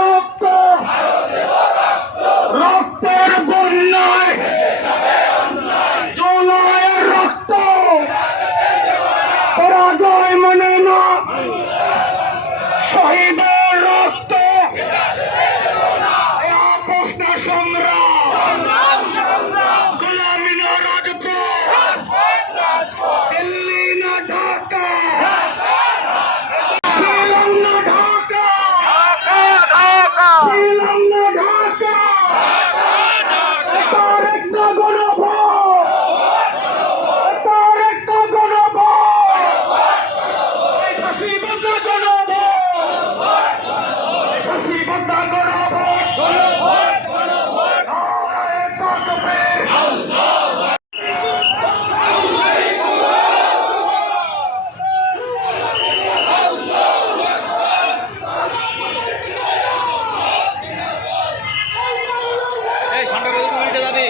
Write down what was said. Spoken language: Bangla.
রক্ত রক্তের বন্যায় জুলাইয়ের রক্ত পরাজয় মানে না শহীদের রক্ত আপোষ না সংগ্রাম গোলামি না রাজপথ দিল্লি না ঢাকা ছিলাম না ঢাকা ছিলাম না ঢাকা তারেক না গণভোট তারেক না গণভোট ফাঁসিবাদ না গণভোট ফাঁসিবাদ না গণভোট নারায়ে তাকবীর যাবে